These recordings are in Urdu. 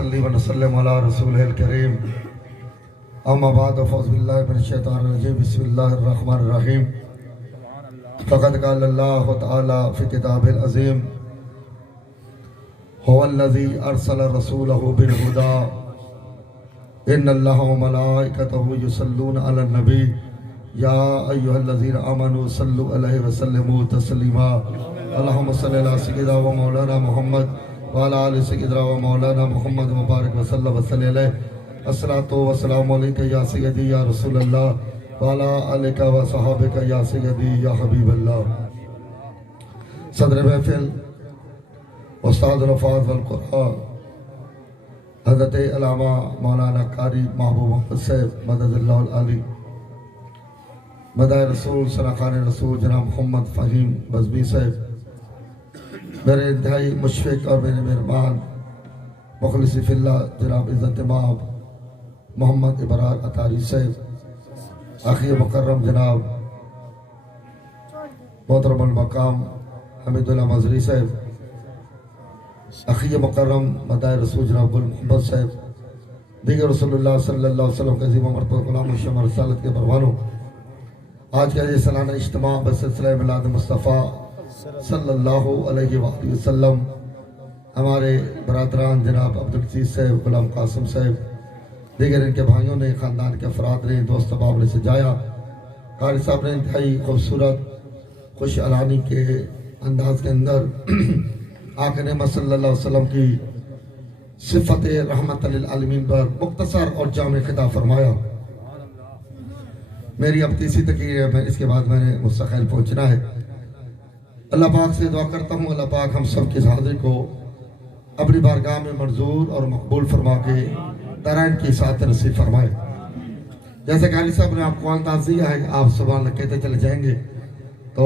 صلی و نسلم علی رسول الکریم اما بعد فاعوذ باللہ من الشیطان الرجیم بسم اللہ الرحمن الرحیم فقد قال اللہ تعالی فی کتاب العظیم هو الذی ارسل رسولہ بالہدی ان اللہ وملائکتہ یصلون علی النبی یا ایھا الذین آمنوا صلوا علیہ وسلموا تسلیما اللہم صلی علی سیدنا و مولانا محمد وعلى آل سيدنا ومولانا محمد مبارک وسلم وصلی علیہ الصلاۃ والسلام علیکہ یا سیدی یا رسول اللہ وعلى آلک وصحابک یا سیدی یا حبیب اللہ۔ صدر محفل استاد الفاظ والقرآن حضرت علامہ مولانا قاری محبوب محمد صاحب مدد اللہ العالی، مداح رسول سرخان رسول جناب محمد فہیم بزمی صاحب، میرے انتہائی مشفق اور میرے مہربان مخلص فی اللہ جناب عزت مآب محمد ابرار اطاری صاحب، اخی مکرم جناب محترم المقام حمید اللہ مظہری صاحب، اخی مکرم مداح رسول جناب گل محمد صاحب، دیگر رسول اللہ صلی اللہ علیہ وسلم کے عظیم مرتبہ غلام الشمع رسالت کے پروانوں، آج کا یہ سالانہ اجتماع بسلسلہ میلاد مصطفیٰ صلی اللہ علیہ وآلہ وسلم، ہمارے برادران جناب عبدالعزیز صاحب، غلام قاسم صاحب، دیگر ان کے بھائیوں نے، خاندان کے افراد نے، دوست احباب نے سجایا۔ قاری صاحب نے انتہائی خوبصورت خوش علانی کے انداز کے اندر آقا نعمت صلی اللہ علیہ وسلم کی صفت رحمت للعالمین پر مختصر اور جامع خطاب فرمایا۔ میری اب تیسری تقریر ہے، اس کے بعد میں نے مستقل پہنچنا ہے۔ اللہ پاک سے دعا کرتا ہوں اللہ پاک ہم سب کی حاضری کو اپنی بارگاہ میں منظور اور مقبول فرما کے دارین کی ساتھ نصیب فرمائے۔ جیسے قاری صاحب نے آپ کو انداز دیا ہے، آپ سبحان اللہ کہتے چلے جائیں گے تو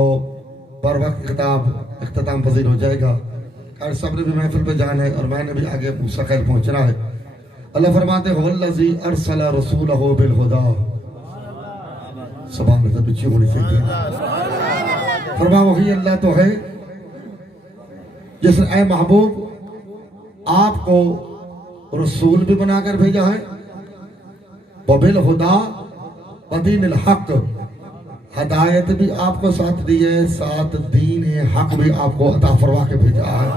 بر وقت خطاب اختتام پذیر ہو جائے گا۔ قاری صاحب نے بھی محفل پہ جانا ہے اور میں نے بھی آگے مستقل پہنچنا ہے۔ اللہ فرماتے ہیں وَالَّذِي أَرْسَلَ رَسُولَهُ بِالْهُدَى، سبحان اللہ بچی ہونی چاہیے۔ فرما وہی اللہ تو ہے جس نے اے محبوب آپ کو رسول بھی بنا کر بھیجا ہے، وَبِالْهُدَى وَدِينِ الْحَقِّ، ہدایت بھی آپ کو ساتھ دی ہے، ساتھ دین حق بھی آپ کو عطا فرما کے بھیجا ہے۔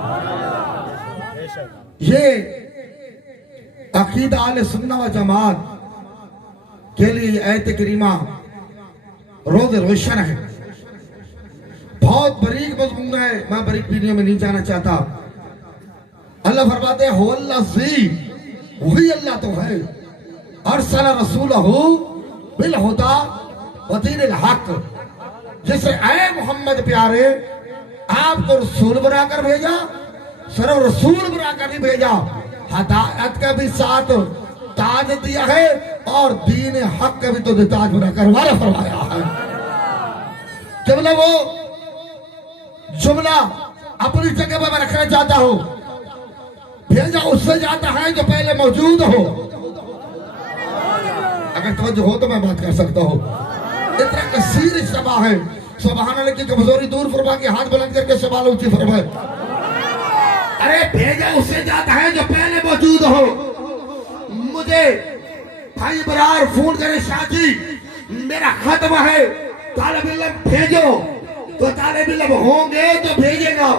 یہ عقیدہ اہل سنت و جماعت کے لیے آیت کریمہ روز روشن ہے، بہت بریک مضمون ہے، میں بریک ویڈیو میں نہیں جانا چاہتا۔ اللہ فرماتے ہیں هو الذی، وہی اللہ تو ہے، ارسل رسولہ بالہدی ودین الحق، جسے اے محمد پیارے آپ کو رسول بنا کر بھیجا، صرف رسول بنا کر نہیں بھیجا، ہدایت کا بھی ساتھ تاج دیا ہے اور دین حق کا بھی تو تاج بنا کر ہمارا فرمایا ہے۔ جملہ اپنی جگہ پر میں رکھنا چاہتا ہوں، بھیجا اس سے جاتا ہے جو پہلے موجود ہو۔ اگر توجہ ہو تو میں بات کر سکتا ہوں۔ اتنا کثیر اجتماع ہے، سبحان اللہ کی کمزوری دور فرما کے ہاتھ بلند کر کے سوال اونچی فرمائے۔ ارے بھیجا اس سے جاتا ہے جو پہلے موجود ہو۔ مجھے بھائی برار فون کرے، شاہ جی میرا ختم ہے، طالب علم بھیجو، تو طالب علم ہوں گے تو بھیجے گا۔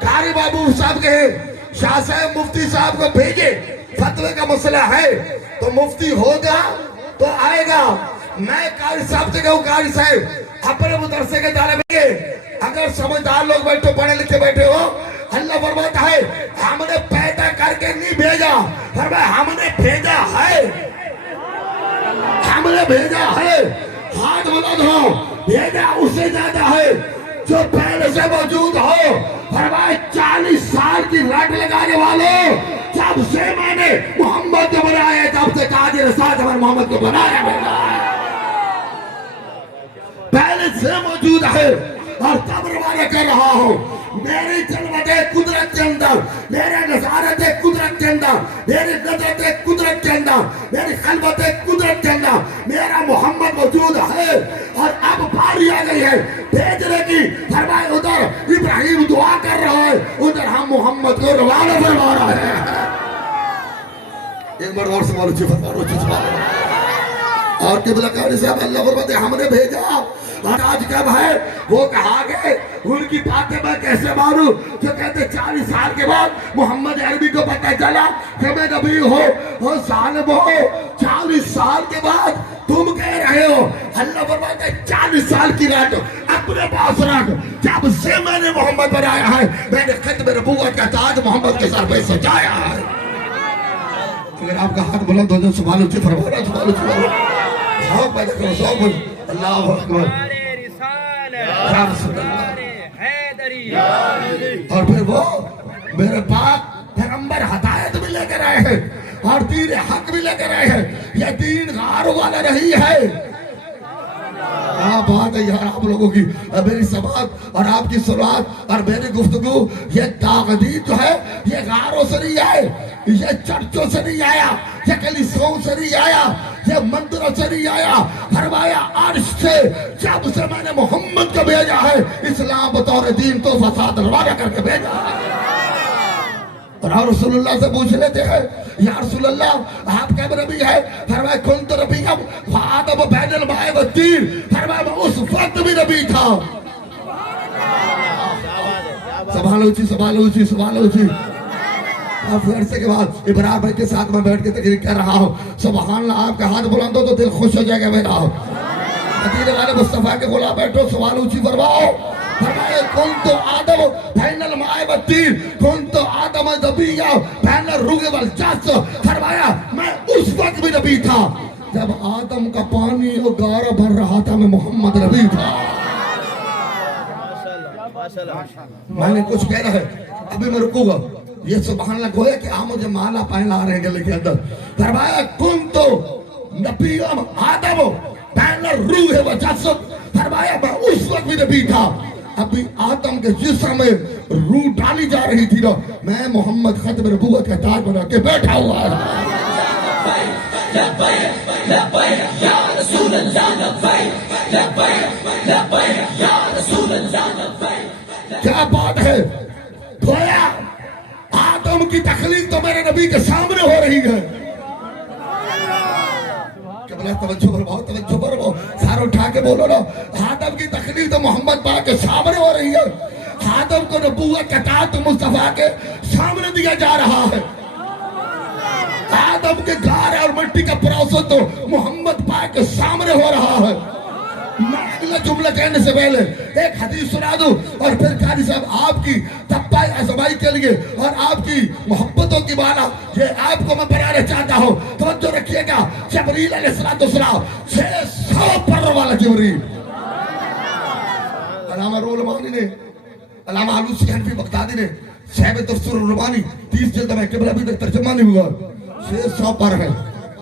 قاری بابو صاحب کہے شاہ صاحب مفتی صاحب کو بھیجے، فتوے کا مسئلہ ہے تو مفتی ہوگا تو آئے گا۔ میں قاری صاحب سے کہوں قاری صاحب اپنے مدرسے کے طالب علم اگر سمجھدار لوگ بیٹھو، پڑھے لکھے بیٹھے ہو، اللہ فرماتا ہے ہم نے پیدا کر کے نہیں بھیجا، فرمایا ہم نے بھیجا ہے، ہم نے بھیجا ہے۔ ہاتھ بلند ہو، بھیجا اسے جاتا ہے جو پہلے سے موجود ہو۔ فرمایا 40 سال کی رٹ لگانے والوں، جب سے میں نے محمد کو بنایا، جب سے تاج رسالت ہمارے محمد کو بنایا پہلے سے موجود ہے، اور تب روانہ کر رہا ہوں۔ میری جلوت قدرت کے اندر، میرے نظارت قدرت کے اندر، میری نظرت قدرت کے اندر، میری خلوت قدرت کے اندر میرا محمد موجود ہے، اور اب باری آ گئی ہے بھیجنے کی۔ فرمائے ادھر ابراہیم دعا کر رہا ہے، ادھر ہم محمد کو روانہ فرما رہا ہے۔ ایک بار اور سوال اچھی فرمارو، اچھی سوال۔ اور قبلہ قاری صاحب اللہ فرماتے ہم نے بھیجا، اور آج کب ہے وہ کہا گئے، ان کی باتیں میں کیسے مانوں جو کہتے 40 سال کے بعد محمد عربی کو پتہ چلا کہ میں نبی ہوں اور ظالم ہو۔ 40 سال کے بعد تم کہہ رہے ہو، اللہ فرماتے 40 سال کی رات اپنے پاس رکھ، جب سے میں نے محمد بنایا ہے، میں نے ختم نبوت کا تاج محمد کے سر پہ سجایا ہے۔ اگر آپ کا ہاتھ بلند ہو جائے سبحان اللہ فرمانا، سبحان اللہ، سب پیدا کرو، سب اللہ اکبر، اور پھر وہ میرے پاک پیغمبر ہدایت بھی لے کر آئے ہیں اور دین حق بھی لے کر آئے ہیں۔ یہ دین غار والا نہیں ہے۔ کیا بات ہے یار آپ لوگوں کی، میری سماعت اور آپ کی سنوات اور میری گفتگو، یہ تاغدید جو ہے یہ غاروں سے نہیں آئے، یہ چرچوں سے نہیں آیا، یہ کلیسوں سے نہیں آیا، یہ مندروں سے نہیں آیا۔ فرمایا عرش سے جب سے میں نے محمد کو بھیجا ہے، اسلام بطور دین تو فساد روانہ کر کے بھیجا ہے۔ اور آپ رسول اللہ سے پوچھ لیتے ہیں یا رسول اللہ آپ کب نبی ہے؟ فرمایا کنت نبیم فآدم بین الماء والطین، فرمایا میں اس وقت بھی نبی تھا۔ سبحان اللہ، سبحان اللہ، سبحان اللہ۔ اور پھر عرصے کے بعد ابرار بھائی کے ساتھ میں بیٹھ کے تقریر کر رہا ہوں، سبحان اللہ، آپ کا ہاتھ بلند ہو تو دل خوش ہو جائے گا میرا۔ مدینے والے مصطفیٰ کے غلام بیٹھو، سوال اونچی فرماؤ۔ فرمائے کنت آدم بین الماء والطین، کنت آدم نبیا بین الروح والجسد، فرمایا میں اس وقت بھی نبی تھا جب آدم کا پانی اور گارا بھر رہا تھا، میں محمد نبی تھا۔ میں نے کچھ کہہ رہا ہے، ابھی میں رکوں گا۔ یہ سبحان اللہ گویا کہ آپ مجھے مالا پہنا رہے ہیں گلے کے اندر۔ فرمایا کنت نبیم آدم بین الروح والجسد، فرمایا میں اس وقت بھی نبی تھا، ابھی آدم کے جسم میں روح ڈالی جا رہی تھی نا، میں محمد ختم نبوت کا تاج بنا کے بیٹھا ہوا ہے۔ کیا بات ہے، گویا آدم کی تخلیق تو میرے نبی کے سامنے ہو رہی ہے۔ توجہ فرماؤ، توجہ فرماؤ، سار اٹھا کے بولو نا، آدم کی تخلیق تو محمد پاک کے سامنے ہو رہی ہے۔ آدم کو نبوت کا تاج مصطفیٰ کے سامنے دیا جا رہا ہے۔ آدم کے گارے اور مٹی کا پروسس تو محمد پاک کے سامنے ہو رہا ہے۔ میں اگلا جملہ کہنے سے پہلے ایک حدیث سنا دوں اور پھر قاری صاحب آپ کی تباہی آزمائی کے لیے اور آپ کی محبتوں کی بالا یہ آپ کو میں بنانا چاہتا ہوں۔ توجہ رکھیے گا، جبریل علیہ السلام 600 پر والا جبریل، علامہ روح المعانی نے، علامہ آلوسی حنفی بغدادی نے صاحب تفسیر الربانی 30 جلد میں قبل ابھی تک ترجمہ نہیں ہوا، 600 پر ہے۔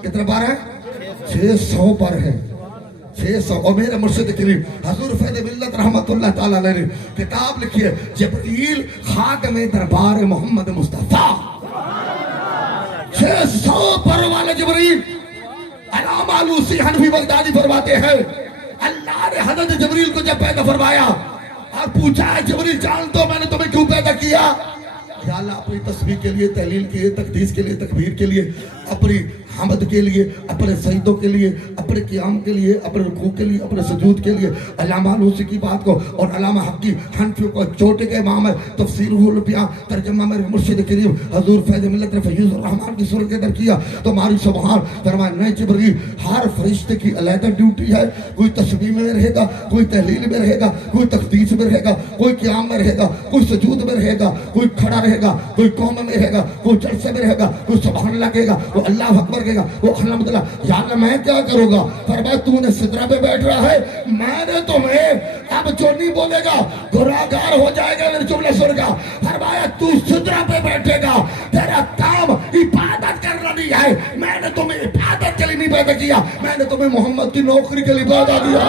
کتنے پر ہے؟ 600 پر ہے، 600۔ اور میرے مرشد کریم حضور فیض ملت رحمت اللہ تعالیٰ علیہ نے کتاب لکھی ہے جبریل خاتم دربار محمد مصطفیٰ، 600 پر والا جبریل۔ علامہ آلوسی حنفی بغدادی فرماتے ہیں اللہ نے حضرت جبریل کو جب پیدا فرمایا اور پوچھا ہے جبریل جان تو میں نے تمہیں کیوں پیدا کیا؟ یا اللہ اپنی تسبیح کے لیے، تحلیل کے لیے، تقدیس کے لیے، تکبیر کے لیے، اپنی حمد کے لیے، اپنے سجدوں کے لیے، اپنے قیام کے لیے، اپنے رکوع کے لیے، اپنے سجود کے لیے۔ علامہ آلوسی کی بات کو اور علامہ حقی حنفی کو چھوٹے کے امام ہے، تفسیر البیان ترجمہ میرے مرشد کریم حضور فیض ملت فیض الرحمان کی صورت کے اندر کیا تو ماری سبحان فرمایا نہیں جبریل ہر فرشتے کی علیحدہ ڈیوٹی ہے، کوئی تسبیح میں رہے گا، کوئی تحلیل میں رہے گا، کوئی تقدیس میں رہے گا، کوئی قیام میں رہے گا، کوئی سجود میں رہے گا، کوئی کھڑا رہے گا، کوئی قوم میں رہے گا، کوئی جلسے میں رہے گا، کوئی سبحان اللہ کہے گا، وہ اللہ اکبر کہے گا، وہ الحمدللہ۔ یا اللہ میں کیا کروں گا؟ فرمایا تو نے سدرہ پہ بیٹھ رہا ہے، میں نے تمہیں اب جو نہیں بولے گا گناہگار ہو جائے گا، میرے جملے سن گا۔ فرمایا تو سدرہ پہ بیٹھے گا، تیرا کام عبادت کرنا نہیں ہے، میں نے تمہیں عبادت کے لیے نہیں پیدا کیا، میں نے تمہیں محمد کی نوکری کے لیے پیدا کیا،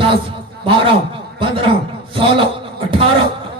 10, 12, 15, 16, 18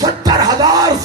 70,000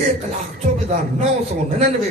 1,14,999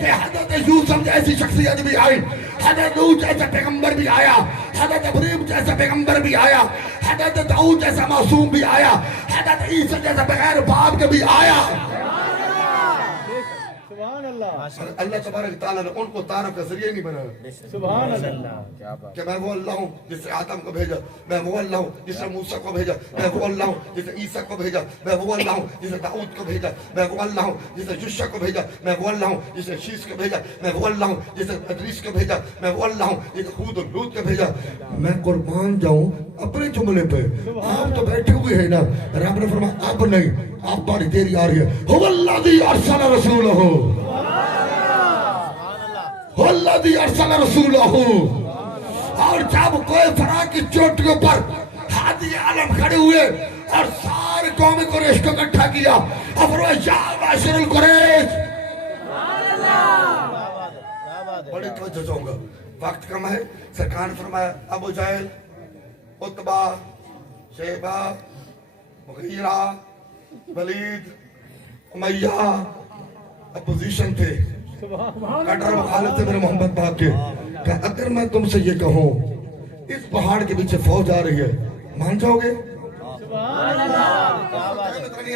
کہ حضرت یوسف جیسی شخصیت بھی آئی, حضرت نوح جیسا پیغمبر بھی آیا, حضرت ابراہیم جیسا پیغمبر بھی آیا, حضرت داؤد جیسا معصوم بھی آیا, حضرت عیسیٰ جیسا بغیر باپ کے بھی آیا. سبحان اللہ, اللہ تبارک تعالیٰ نے ان کو تعارف کا ذریعہ نہیں بنایا سبحان اللہ, کہ میں وہ اللہ ہوں جس نے آدم کو بھیجا, میں وہ اللہ ہوں جس نے موسیٰ کو بھیجا, میں وہ اللہ ہوں جس نے عیسیٰ کو بھیجا, میں وہ اللہ ہوں جس نے داؤد کو بھیجا, میں وہ اللہ ہوں جس نے یوشع کو بھیجا, میں وہ اللہ ہوں جس نے شیس کو بھیجا, میں وہ اللہ ہوں جس نے ادریس کو بھیجا, میں وہ اللہ ہوں جس نے ہود اور لوط کو بھیجا. میں قربان جاؤں اپنے جملے پہ, آپ تو بیٹھے ہوئے ہیں نا. رب نے فرمایا اب نہیں, آپ باری دیری آ رہی ہے. هو الذی ارسل رسولہ, هو الذی ارسل رسولہ. اور جب کوئی فرا کی چوٹیوں پر ہادی عالم کھڑے ہوئے اور سارے قوم قریش کو اکٹھا کیا اور فرمایا یا معاشر القریش. بڑی توجہ چاہوں گا, وقت کم ہے. سرکار نے فرمایا ابو جہل, عتبہ, شیبہ, مغیرہ, ولید, امیہ اپوزیشن تھے, کٹر مخالف تھے میرے محمد پاک کے. کہ اگر میں تم سے یہ کہوں اس پہاڑ کے پیچھے فوج آ رہی ہے, مان جاؤ گے؟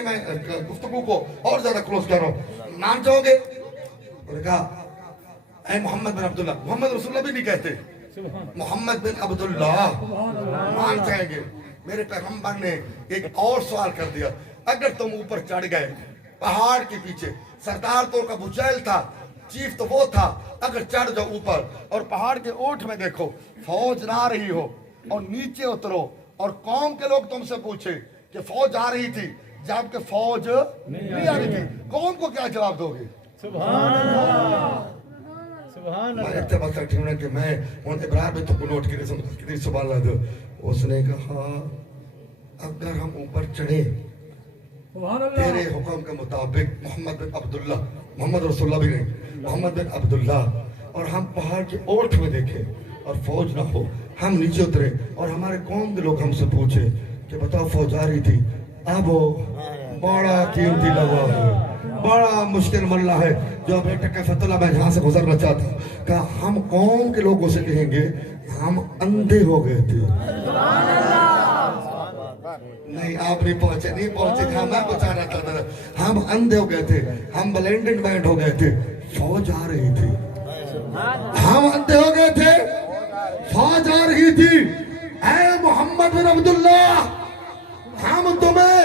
میں گفتگو کو اور زیادہ کلوز کر رہا ہوں, مان جاؤ گے؟ اور کہا اے محمد بن عبداللہ, محمد رسول اللہ بھی نہیں کہتے, محمد بن عبداللہ, مان جائیں گے. میرے پیغمبر نے ایک اور سوال کر دیا, اگر تم اوپر چڑھ گئے پہاڑ کے پیچھے, سردار تو کا ابو جہل تھا, چیف تو وہ تھا, اگر چڑھ جاؤ اوپر اور پہاڑ کے اوٹ میں دیکھو فوج نہ آ رہی ہو اور نیچے اترو اور قوم کے لوگ تم سے پوچھے کہ فوج آ رہی تھی جبکہ فوج نہیں آ رہی تھی, قوم کو کیا جواب دو گے؟ سبحان اللہ, سبحان میں اللہ. اتباع کرتی ہوں کہ میں ان ابرار میں تو نوٹ کتنی سبحان اللہ دو. اس نے کہا اگر ہم اوپر چڑھے تیرے حکم کے مطابق محمد بن عبداللہ, محمد رسول اللہ بھی نہیں, محمد بن عبداللہ, اور ہم پہاڑ کے اوٹ میں دیکھیں اور فوج نہ ہو, ہم نیچے اترے اور ہمارے قوم کے لوگ ہم سے پوچھے کہ بتاؤ فوج آ رہی تھی, اب وہ بڑا قیمتی لوا ہے, بڑا مشکل مرلہ ہے جو بیٹا کیفیت اللہ میں یہاں سے گزرنا چاہتا ہوں. کہ ہم قوم کے لوگوں سے کہیں گے ہم اندھے ہو گئے تھے. نہیں آپ نہیں پہنچے تھے, میں پہنچانا چاہتا تھا. ہم اندھے ہو گئے تھے, ہم بلینڈنگ بینڈ ہو گئے تھے, فوج آ رہی تھی. ہم اندھے ہو گئے تھے, فوج آ رہی تھی. اے محمد بن عبداللہ, ہم تمہیں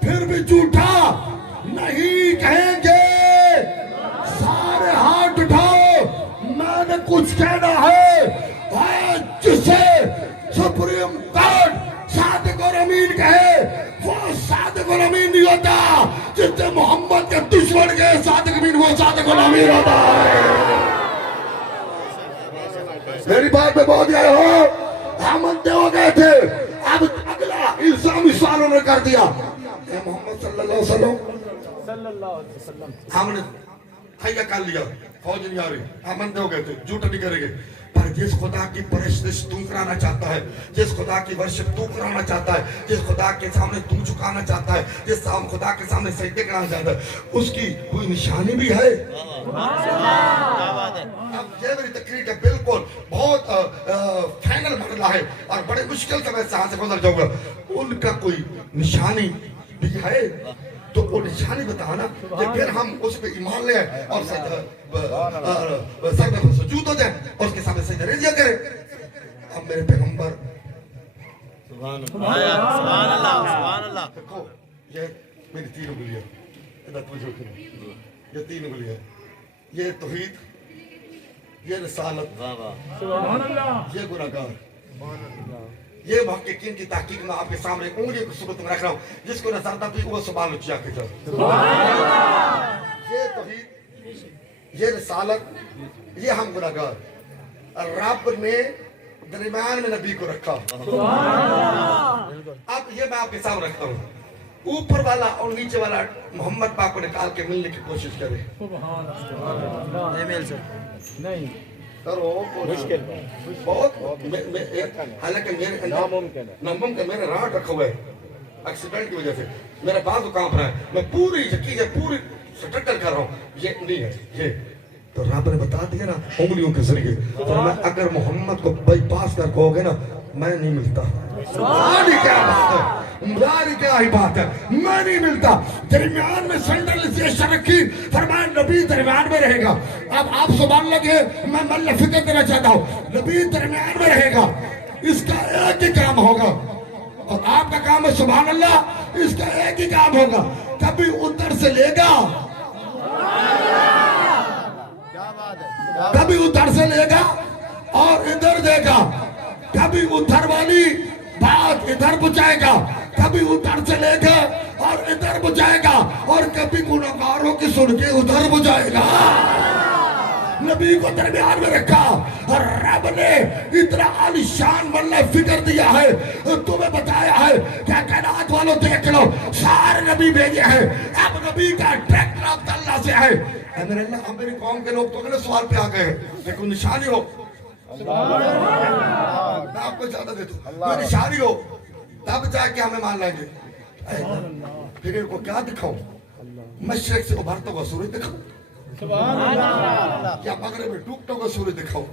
پھر بھی جھوٹا نہیں کہیں گے. سارے ہاتھ اٹھاؤ, میں نے کچھ کہنا ہے. جسے سپریم کورٹ صادق اور امین کہے وہ صادق اور امین نہیں ہوتا, جس سے محمد کے دشمن کے صادق امین وہ صادق اور امین ہوتا ہے. میری بات میں بہت گئے ہو, ہم اندھے ہو گئے تھے. اب اگلا الزامی سوالوں نے کر دیا اے محمد صلی اللہ علیہ وسلم, ہم نے حیہ کر لیا, فوج نہیں آ رہی, ہم اندھے ہو گئے تھے, جھوٹ نہیں کریں گے. پر جس خدا کی پرستش تو کرانا چاہتا ہے, جس خدا کی ورشپ تو کرانا چاہتا ہے, جس خدا کے سامنے تو جھکانا چاہتا ہے, جس خدا کے سامنے سجدے کرانا چاہتا ہے, اس کی کوئی نشانی بھی ہے. اب یہ میری تقریر کا بالکل بہت فائنل مرحلہ ہے اور بڑے مشکل سے میں یہاں سے گزر جاؤں گا. ان کا کوئی نشانی بھی ہے تو وہ نشانی بتانا کہ پھر ہم اس پہ ایمان لے اور سر میں سجود ہو جائیں اور اس کے سامنے سجدہ ریزیہ کریں. اب میرے پیغمبر سبحان اللہ, سبحان اللہ. دیکھو یہ میری تین انگلیاں, ادھر توجہ کریں, یہ تین انگلیاں, یہ توحید, یہ رسالت, یہ گناہگار. یہ محققین کی تحقیق میں آپ کے سامنے انگلی کی صورت میں رکھ رہا ہوں, جس کو نظر نہ بھی وہ سبحان اچھا کے جاؤ. یہ توحید, یہ رسالت, یہ ہم گناہگار. رب نے درمیان میں نبی کو رکھا. اب یہ میں آپ کے سامنے رکھتا ہوں, اوپر والا اور نیچے والا محمد پاک کو نکال کے ملنے کی کوشش کرے. نہیں مل سکتا, نہیں کرو مشکل بہت. حالانکہ میرے ناممکن, میں نے راٹ رکھا ہوا ہے ایکسیڈنٹ کی وجہ سے, میرا بازو کانپ رہا ہے, میں پوری یقین ہے, پوری سٹرگل کر رہا ہوں. یہ نہیں ہے, تو رب نے بتا دیا نا انگلیوں کے ذریعے، فرمایا اگر محمد کو بائی پاس کر کہو گے نا میں نہیں ملتا. ساری کیا بات ہے، ساری کیا ہی بات ہے، میں نہیں ملتا. درمیان میں سینٹرلائزیشن رکھی، فرمایا نبی درمیان میں رہے گا. اب آپ سبحان لگے، میں مل فکر دینا چاہتا ہوں، نبی درمیان میں رہے گا، اس کا ایک ہی کام ہوگا، اور آپ کا کام ہے سبحان اللہ، اس کا ایک ہی کام ہوگا، کبھی ادھر سے لے گا، کبھی ادھر سے لے گا اور ادھر دے گا، کبھی ادھر والی بات ادھر پہنچائے گا، کبھی ادھر سے لے گا اور ادھر پہنچائے گا، اور کبھی گناہگاروں کی سن کے ادھر پہنچائے گا. نبی کو درمیان میں رکھا، اور رب نے اتنا عالیشان ملہ فکر دیا ہے، تمہیں بتایا ہے کہ کائنات والوں دیکھ لو سارے نبی بھیجے ہیں، اب نبی کا ڈائریکٹ رابطہ اللہ سے ہے. اے میرے اللہ، ہم میری قوم کے لوگ تو اگلے سوال پہ آ گئے ہیں، لیکن نشانی ہو، میں آپ کو زیادہ دیتا ہوں، کوئی نشانی ہو تب جا کے ہمیں مان لیں گے. پھر ان کو کیا دکھاؤں؟ مشرق سے ابھرتا ہوا سورج دکھاؤں یا مغرب میں ڈوبتا ہوا سورج دکھاؤں؟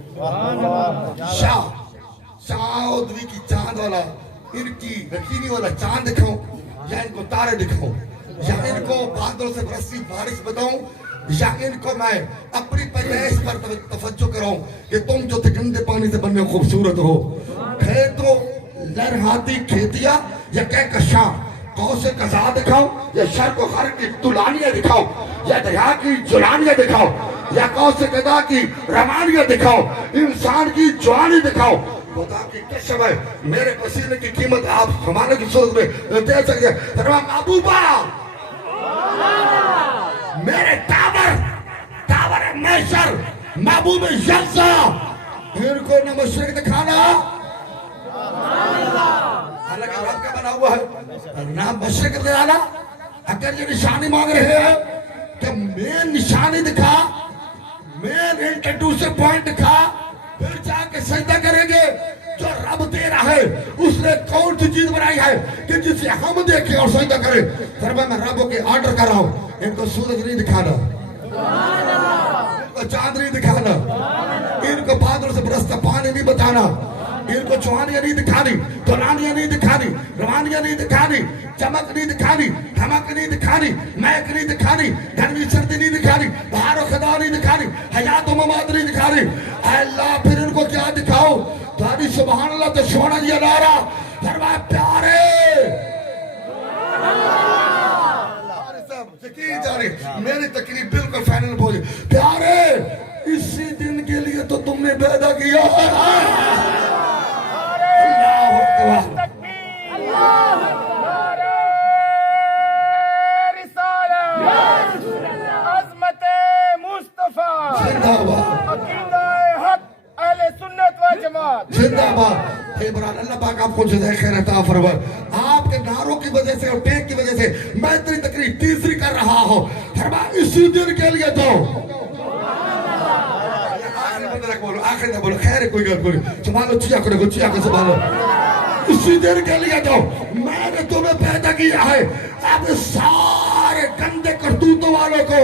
شاہدوی کی چاند والا، ان کی یقینی والا چاند دکھاؤں، یا ان کو تارے دکھاؤں، یا ان کو بادل سے برسی بارش بتاؤں، یا ان کو میں اپنی پیدائش پر توجہ کراؤں کہ تم جو تھے گندے پانی سے بننے خوبصورت ہو. کھیتوں لہراتی کھیتیاں یا کہکشاں، قوس قزح دکھاؤں یا شرق و غرب کی طولانیاں دکھاؤں، یا دریا کی جولانیاں دکھاؤ، یا قوس قزح کی روانیاں دکھاؤ، انسان کی جوانی دکھاؤ. خدا کی قسم ہے، میرے پسینے کی قیمت آپ ہمارے کی صورت میں دے سکتے ہیں. فرمایا محبوبہ، میرے تاور میسر، محبوب یلزا، ان کو نہ مشرق دکھانا، حالانکہ رب کا بنا ہوا ہے، نہ مشرق دکھانا. اگر یہ نشانی مانگ رہے ہیں کہ مین نشانی دکھا، مین انٹروڈیوسر پوائنٹ دکھا، پھر جا کے سجدہ کریں گے. جو رب دے رہا ہے اس نے کون سی چیز بنائی ہے کہ جسے ہم دیکھیں اور سجدہ کریں؟ فرمایا میں ربوں کے آرڈر کر رہا ہوں، ان کو سورج نہیں دکھانا، ان کو چاند نہیں دکھانا، ان کو بادل سے برستا پانی نہیں بتانا، ان کو جوانیاں نہیں دکھانی، دولانیاں نہیں دکھانی، روانیاں نہیں دکھانی، چمک نہیں دکھانی، دھمک نہیں دکھانی، مہک نہیں دکھانی، گرمی سردی نہیں دکھانی، بہار و خدا نہیں دکھانی، حیات و ممات نہیں دکھانی. اے اللہ پھر ان کو کیا دکھاؤ؟ تاری سبحان اللہ تو سونا دیا نارا. فرمایا پیارے، یقین جاری میری تقریر بالکل فائنل بولی، پیارے اسی دن کے لیے تو تم نے پیدا کیا ہے. عظمت مصطفیٰ، زندہ باد، عقیدہ حق اہل سنت و جماعت، زندہ باد. اے بران اللہ پاک آپ کو جزائے خیر عطا فرمائے. آپ کے نعروں کی وجہ سے اور ٹیک کی وجہ سے میں اتنی تقریر تیسری کر رہا ہوں. فرمایا اسی دن کے لیے تو آخر نہ بولو، خیر کوئی گل بولو، سبحانو چیا کرو سبحانو. اسی دن کے لیے تو میں نے تمہیں پیدا کیا ہے. اب سارے گندے کرتوتوں والوں کو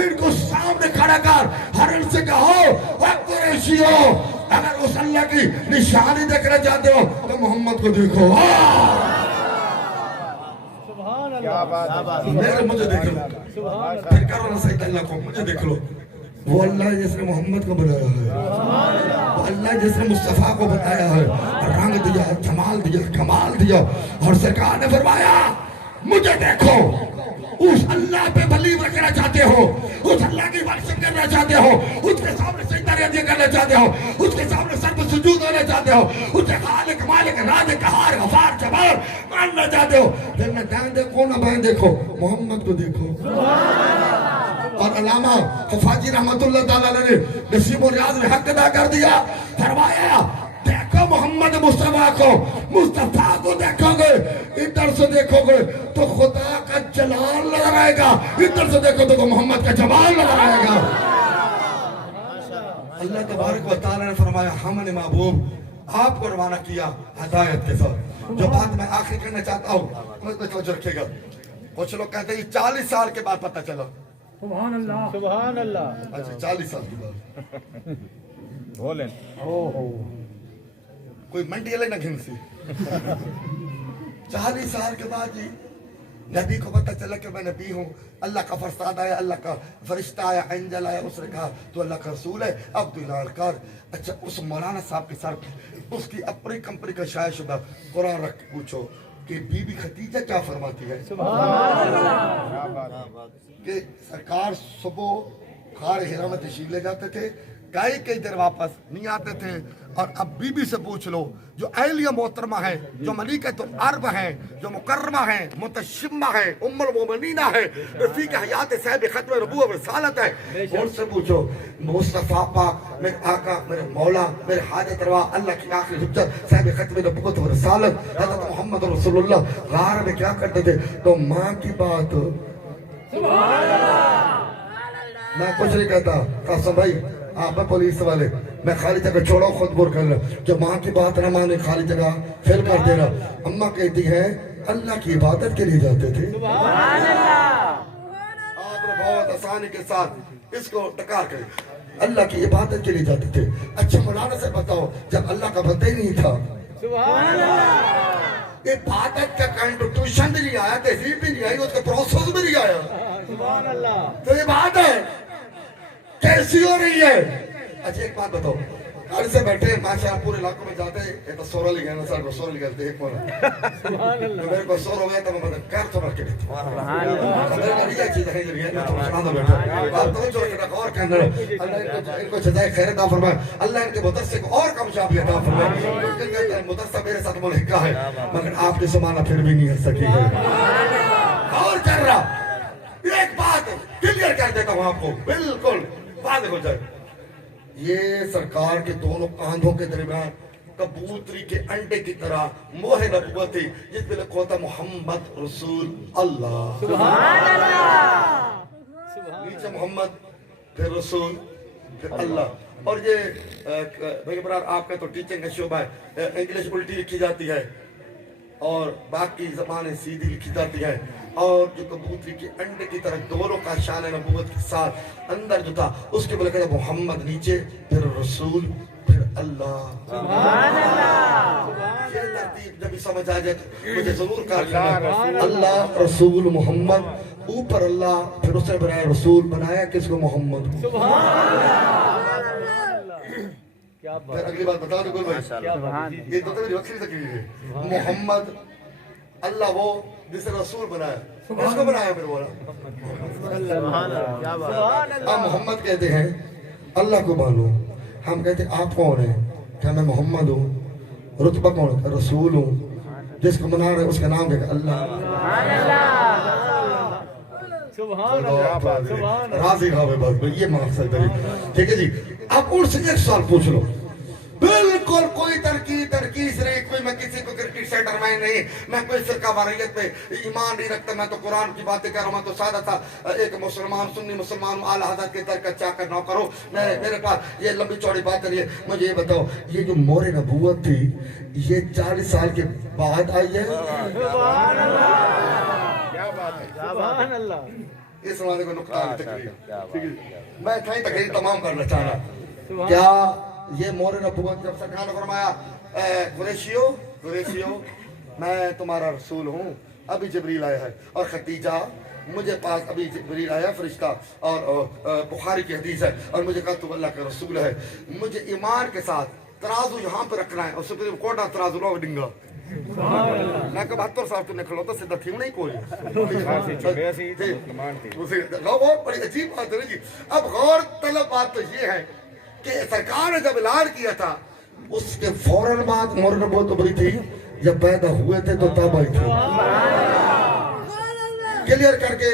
ان کو سامنے کھڑا کر ہر ان سے کہو اے قریشیو، اگر اس اللہ کی نشانی دیکھنا چاہتے ہو تو محمد کو دیکھو. میرے مجھے دیکھ لو، پھر کرو نا سید اللہ کو، مجھے دیکھ لو. وہ اللہ جس نے محمد کو بنایا ہے، وہ اللہ جس نے مصطفیٰ کو بتایا ہے، رنگ دیا، جمال دیا، کمال دیا. اور سرکار نے فرمایا مجھے دیکھو. اس اللہ پہ بلیو رکھنا چاہتے ہو، اس اللہ کی ورشپ کرنا چاہتے ہو، اس کے سامنے سجدہ ریاضی کرنا چاہتے ہو، اس کے سامنے سر پر سجود ہونا چاہتے ہو، اس کے خالق مالک رازق قہار غفار جبار ماننا چاہتے ہو، پھر نہ دائیں دیکھو نہ بائیں دیکھو، محمد کو دیکھو. اور علامہ خفاجی رحمت اللہ تعالیٰ نے نسیم و ریاض میں حق ادا کر دیا. فرمایا دیکھو محمد مصطفیٰ کو، مصطفیٰ کو دیکھو گے، ادھر سے دیکھو گے تو خدا کا جلال نظر آئے گا، ادھر سے دیکھو تو محمد کا جمال نظر آئے گا. اللہ تبارک و تعالیٰ نے فرمایا ہم نے محبوب آپ کو روانہ کیا ہدایت کے ساتھ. جو بات میں آخر کرنا چاہتا ہوں اس میں توجہ رکھے گا. کچھ لوگ کہتے ہیں 40 سال کے بعد پتہ چلا. سبحان اللہ سبحان اللہ اچھا 40 سال کی بات بولیں کوئی منڈی والے نہ گھن سی 40 سال کے بعد جی نبی کو پتہ چلا کہ میں نبی ہوں اللہ کا فرستاد آیا اللہ کا فرشتہ آیا انجل آیا اس نے کہا تو اللہ کا رسول ہے اب تو اعلان کر اچھا اس مولانا صاحب کے ساتھ اس کی اپنی کمپنی کا شائع شدہ قرآن رکھ کے پوچھو کہ بی بی خدیجہ کیا فرماتی ہے کہ سرکار صبح غار حرا میں تشریف لے جاتے تھے کئی دیر واپس نہیں آتے تھے اور اب بی بی سے پوچھ لو جو اہلیہ محترمہ ہے جو ملیکۃ العرب ہیں جو مکرمہ ہیں متشمہ ہے ام المومنینہ ہے رفیق حیات صاحب ختم نبوت و رسالت ہے ان سے پوچھو مصطفیٰ پاک میرے آقا میرے مولا میرے حاجت روا اللہ کی آخری حجت صاحب ختم نبوت و رسالت حضرت محمد رسول اللہ غار میں کیا کرتے تھے تو ماں کی بات میں کچھ نہیں کہتا قاسم بھائی آپ پولیس والے میں خالی جگہ چھوڑو خود بور کر رہا جو ماں کی بات نہ مانے خالی جگہ پھر کر دے رہا اماں کہتی ہے اللہ کی عبادت کے لیے جاتے تھے آپ نے بہت آسانی کے ساتھ اس کو ٹکار کرے اللہ کی عبادت کے لیے جاتے تھے اچھا مولانا سے بتاؤ جب اللہ کا بندہ ہی نہیں تھا عبادت کا کنسٹیٹیوشن بھی نہیں آیا تہذیب بھی نہیں آئی اس کا پروسیس بھی نہیں آیا تو عبادت کیسی ہو رہی ہے اچھا ایک بات بتاؤ گھر سے بیٹھے ماشاءاللہ پورے علاقوں میں جاتے یہ تو سورا لے گئے نا سر کو سورا لے گئے ایک مولا میرے کو سور ہو گیا تو میں کر تو رکھ کے دیتا میرے کا یہ چیز ہے میں تو سنا دو بیٹھا آپ تو جو رکھنا اور کہنا اللہ ان کو جزائے خیر عطا فرمائے اللہ ان کے مدرسے کو اور کامیابی عطا فرمائے مدرسہ میرے ساتھ ملحقہ ہے مگر آپ کی زمانہ پھر بھی نہیں ہنس سکی ہے اور کر رہا ایک بات کلیئر کر دیتا ہوں آپ کو بالکل واضح ہو جائے یہ سرکار کے دونوں کاندھوں کے درمیان کبوتری کے انڈے کی طرح موہ نبوت تھی جس میں لکھا ہوتا محمد رسول اللہ سبحان اللہ نیچے محمد پھر رسول پھر اللہ اور یہ بھائی برار آپ کا تو ٹیچنگ کا شعبہ ہے انگلش الٹی لکھی جاتی ہے اور باقی زبانیں سیدھی لکھی جاتی ہے اور جو کبوتری کے انڈے کی طرح دونوں کا شان نبوت کے ساتھ اندر جو تھا اس کے بلے کہتا محمد نیچے پھر رسول پھر اللہ سبحان اللہ یہ ترتیب جب بھی سمجھ آ جائے تو مجھے ضرور کہا اللہ رسول محمد اوپر اللہ پھر اسے بنایا رسول بنایا کس کو محمد سبحان اللہ پھر اگلی بات بتا دو گل بھائی یہ تو میری وقت تقریر ہے محمد اللہ وہ جسے رسول بنایا اس کو بنایا پھر بولا ہم محمد کہتے ہیں اللہ کو مانو ہم کہتے ہیں آپ کون ہیں کہ میں محمد ہوں رتبہ کون ہے رسول ہوں جس کو منا رہے اس کا نام کہتے اللہ راضی کھاوے بات یہ مقصد ہے ٹھیک ہے جی آپ ان سے ایک سوال پوچھ لو بالکل کوئی ترکیز نہیں کوئی میں کسی کو کرکٹ سینٹر میں نہیں میں کوئی فرقہ واریت پہ ایمان نہیں رکھتا میں تو قرآن کی باتیں کر رہا ہوں میں تو سادہ تھا ایک مسلمان سنی مسلمان اعلیٰ حضرت کے در کا چاہ کر نہ کرو میرے پاس یہ لمبی چوڑی بات نہیں ہے مجھے یہ بتاؤ یہ جو مور نبوت تھی یہ 40 سال کے بعد آئی ہے سبحان اللہ کیا بات ہے سبحان اللہ اس زمانے کو نقطہ تقریر میں تقریر تمام کرنا چاہ رہا کیا یہ مور نبوت جب سرکار نے فرمایا قریشیو میں تمہارا رسول ہوں ابھی جبریل آیا ہے اور خدیجہ مجھے پاس ابھی جبریل آیا فرشتہ اور بخاری کی حدیث ہے اور مجھے کہا تو اللہ کا رسول ہے مجھے ایمان کے ساتھ ترازو یہاں پہ رکھنا ہے اور سپریم کورٹ نہ ترازو نہ ڈنگا میں کہ 72 سال تم نے کھلوتا سیدھا تھی نہیں کوئی بہت بڑی عجیب بات ہے جی اب غور طلب بات تو یہ ہے کہ سرکار نے جب اعلان کیا تھا اس کے فوراً بعد مور نبوت ابری تھی جب پیدا ہوئے تھے تو تب آئی تھی کلیئر کر کے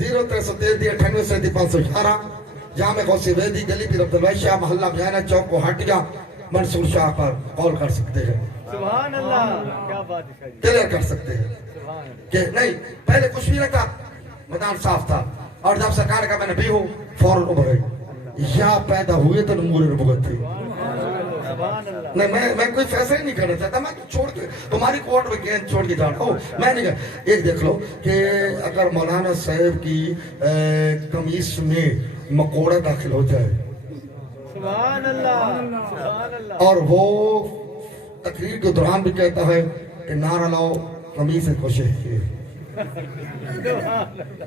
0-313-98-511 جامع غوث ویدی گلی پیر عبدالوحید شاہ محلہ میانہ چوک کو ہٹیا منصور شاہ پر کال کر سکتے ہیں سبحان اللہ کیا بات ہے کلیئر کر سکتے ہیں کہ نہیں پہلے کچھ بھی نہ تھا میدان صاف تھا اور جب سرکار کا میں نبی ہوں فوراً ابھر آئی یا پیدا ہوئے تو نور نبوت تھی نہیں میں کوئی فیصلہ ہی نہیں کرنا چاہتا, میں چھوڑ کے تمہاری کوٹ میں گیند چھوڑ کے جا رہا ہوں. میں نہیں کہا, ایک دیکھ لو کہ اگر مولانا صاحب کی قمیص میں مکوڑا داخل ہو جائے سبحان اللہ, اور وہ تقریر کے دوران بھی کہتا ہے کہ نعرہ لاؤ قمیص کوشش کی,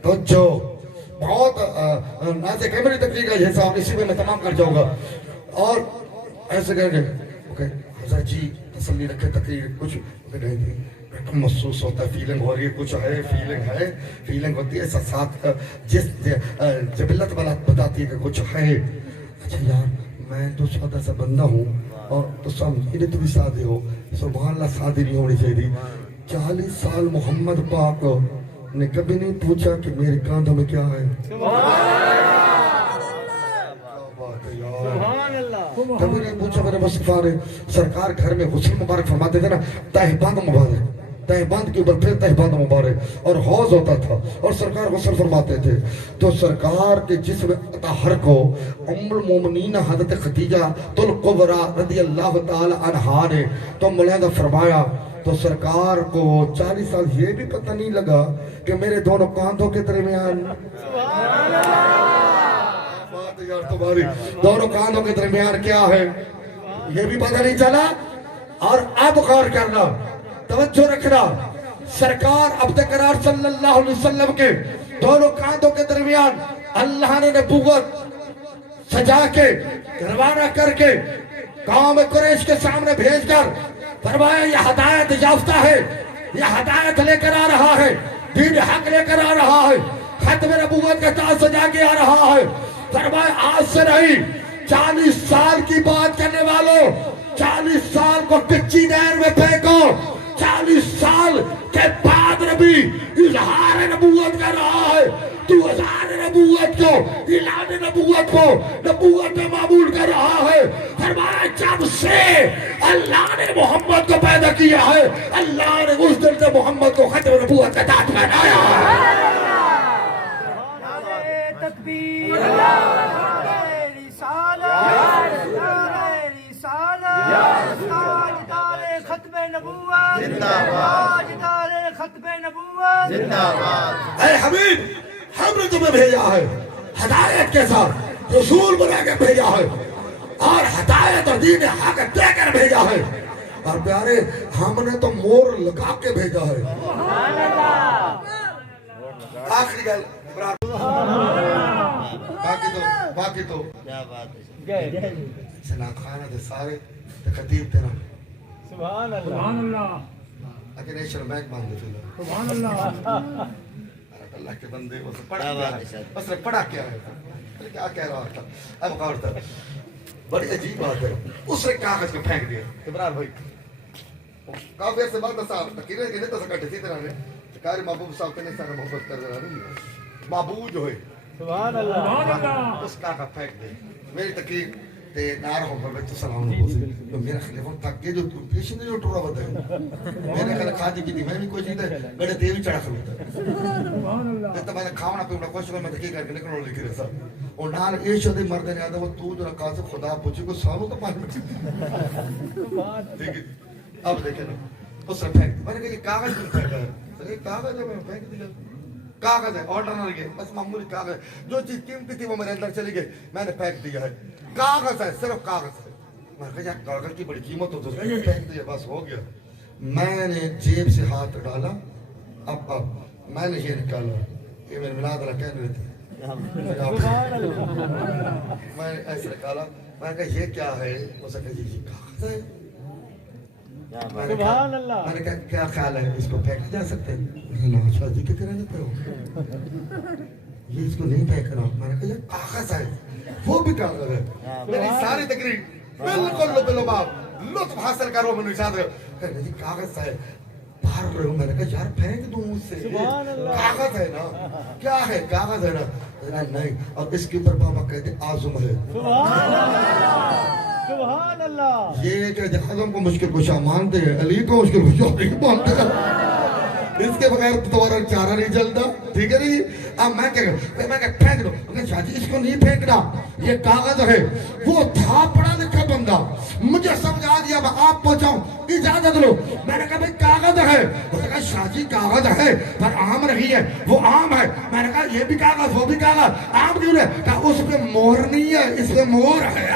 تو جو بہت ایسے کہ میری تقریر کا حصہ اسی میں تمام کر جاؤں گا, اور ایسے کہیں گے اوکے حضرت جی تسلی رکھے تقریر کچھ محسوس ہوتا ہے, فیلنگ ہو رہی ہے, کچھ ہے, فیلنگ ہوتی ہے ساتھ جس جبلت والا بتاتی ہے کہ کچھ ہے. اچھا یار میں تو سادہ سا بندہ ہوں اور تو سمجھے تو بھی سادے ہو, سبحان اللہ سادی نہیں ہونی چاہیے. 40 سال محمد پاک نے کبھی نہیں پوچھا کہ میرے کاندھوں میں کیا ہے, کبھی نہیں پوچھا. میرے مصطفیٰ نے سرکار گھر میں غسل مبارک فرماتے تھے نا, تہبند مبارک, تہبند کے اوپر پھر تہبند مبارک, اور حوض ہوتا تھا اور سرکار غسل فرماتے تھے. تو سرکار کے جسم اطہر کو ام المومنین حضرت خدیجہ الکبریٰ رضی اللہ تعالی عنہا نے تو ملاحظہ فرمایا, تو سرکار کو 40 سال یہ بھی پتہ نہیں لگا کہ میرے دونوں کاندھوں کے درمیان تمہاری دونوں کاندھوں کے درمیان کیا ہے, یہ بھی پتہ نہیں چلا. اور اب غور کرنا, توجہ رکھنا, سرکار عبد قرار صلی اللہ علیہ وسلم کے دونوں کاندھوں کے درمیان اللہ نے نبوت سجا کے روانہ کر کے قوم قریش کے سامنے بھیج کر فرمایا یہ ہدایت یافتہ ہے, یہ ہدایت لے کر آ رہا ہے, دین حق لے کر آ رہا ہے, ختم نبوت کا تاج سجا کے آ رہا ہے. فرمایا آج سے نہیں, 40 سال کی بات کرنے والوں 40 سال کو کچی نہر میں پھینکو, 40 سال کے بعد نبی اظہار نبوت کر رہا ہے, تو اظہار نبوت کو, اعلان نبوت کو نبوت میں معمول کر رہا ہے. فرمایا جب سے اللہ نے محمد کو پیدا کیا ہے, اللہ نے اس دن سے محمد کو ختم نبوت کا تاج پہنایا ہے. تکبیر نعرہ رسالت, نعرہ رسالت, تاجدار ختم نبوت زندہ باد, تاجدار ختم نبوت زندہ باد. اے حبیب, ہم نے تمہیں بھیجا ہے ہدایت کے ساتھ, رسول بنا کے بھیجا ہے, اور ہدایت اور دین حق دے کر بھیجا ہے. اور پیارے ہم نے تو مور لگا کے بھیجا ہے. آخری گل باقی تو کیا بات ہے, سنا خانہ دے سارے خطیب تیرا سبحان اللہ, اگر نیشنل بینک باندھے تھے سبحان اللہ. اللہ کے بندے وہ پڑھا کیا ہے, اس نے پڑھا کیا ہے, کیا کہہ رہا تھا. اب غور تھا, بڑی عجیب بات ہے, اس نے کاغذ کو پھینک دیا. عمران بھائی کافی عرصے بعد صاحب تقریر کے لیے تو سکٹ تھی طرح نے کاری محبوب صاحب کے سارا محبت کر رہا نہیں, محبوب جو ہے سبحان اللہ, اس کاغذ پھینک دے. میری تقریر تے نار ہو پر تو سلام علیکم, تو میرا خلیفہ تک کے جو پیش نہیں جو ٹورا بتا ہے, میں نے کہا کھاجی کی تھی, میں بھی کوئی چیز ہے گڑے دیوی چڑھا کھلتا سبحان اللہ. تو میں نے کھانا پیونا کوشش میں تقریر کر کے نکلنے لکھی رہا سا, اور نال ایش دے مرد نے آدھا وہ تو جو رکھا سے خدا پوچھی کو سانو تو پانی ٹھیک ہے. اب دیکھیں نا, اس نے پھینک, میں نے کہا یہ کاغذ کیوں پھینکا ہے, یہ کاغذ ہے, میں پھینک دیا. کاغذ ہے, آرڈر نہ لگے, بس معمولی کاغذ, جو چیز قیمتی تھی وہ میرے اندر چلی گئی, میں نے پھینک دیا ہے. کاغذ ہے, صرف کاغذ ہے. میں نے کہا یار کاغذ کی بڑی قیمت ہو تو پھینک دیا, بس ہو گیا. میں نے جیب سے ہاتھ ڈالا, اب میں نے یہ نکالا, یہ میرے ملاد اللہ کہنے رہتے, میں نے ایسے نکالا. میں نے کہا یہ کیا ہے, اس نے کہا یہ کاغذ ہے. سبحان اللہ. میں نے کہا کیا خیال ہے, اس کو پھینکا جا سکتے ہیں؟ شاہ جی کہتے رہتے ہو, یہ اس کو نہیں پھینک رہا. میں نے کہا یہ کاغذ ہے, وہ بھی کاغذ ہے. میری ساری تقریر بالکل لطف حاصل کرو, میں نشاد رہا جی کاغذ ہے, باہر رہے ہوں. میں نے کہا یار پھینک دوں مجھ سے, کاغذ ہے نا, کیا ہے کاغذ ہے نا, نہیں. اور اس کے اوپر بابا کہتے آزم ہے. سبحان اللہ. یہ کہ اعظم کو مشکل کشا مانتے ہیں, علی کو مشکل کشا نہیں مانتے, اس کے بغیر دوبارہ چارہ نہیں چلتا. ٹھیک ہے نہیں. اب میں کہہ رہا ہوں, میں کہ پھینک دو, شاہ جی اس کو نہیں پھینکنا, یہ کاغذ ہے. وہ تھا پڑھا لکھا بندہ, مجھے سمجھا دیا میں آپ پہنچاؤں اجازت لو میں نے کہا بھئی کاغذ ہے اس نے کہا شاہ جی کاغذ ہے پر آم رہی ہے وہ آم ہے میں نے کہا یہ بھی کاغذ وہ بھی کاغذ آم کیوں ہے کہا اس پہ مہر نہیں ہے اس پہ مہر ہے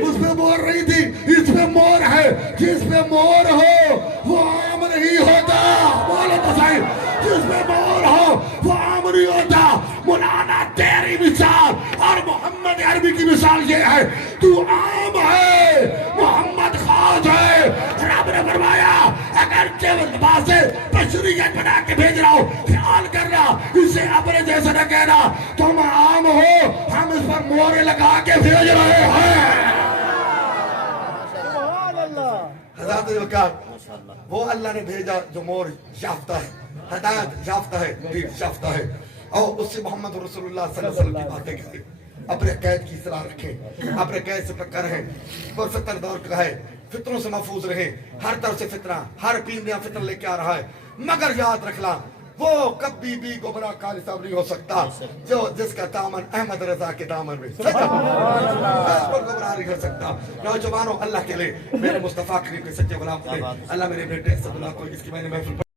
اس پہ مہر نہیں تھی اس پہ مہر ہے جس پہ مہر ہو وہ عام نہیں ہوتا بولو تو صحیح جس پہ مہر ہو وہ عام نہیں ہوتا مولانا تیری مثال اور محمد عربی کی مثال یہ ہے تو عام ہے محمد خاص ہے رب نے فرمایا اگر لباس سے بشریت بنا کے بھیج رہا ہو خیال کرنا اسے اپنے جیسا نہ کہنا تم عام ہو ہم اس پر مہریں لگا کے بھیج رہے ہیں حضرت وقار وہ اللہ نے بھیجا جو مور یافتہ ہے ہدایت یافتہ ہے دین یافتہ ہے اور اس سے محمد رسول اللہ صلی اللہ علیہ وسلم کی باتیں کہیں اپنے قید کی اصلاح رکھیں اپنے قید سے پکا رہیں پرفتر دور کا ہے فطروں سے محفوظ رہیں ہر طرف سے فتنہ ہر پیندیاں فتنہ لے کے آ رہا ہے مگر یاد رکھنا وہ کبھی بھی گمراہ قاری صاحب نہیں ہو سکتا جو جس کا دامن احمد رضا کے دامن میں اس پر گمراہ نہیں ہو سکتا نوجوانوں اللہ کے لئے میرے مصطفیٰ کریم کے سچے غلام تھے اللہ میرے بیٹے صد اللہ کو اس کی میں نے محفل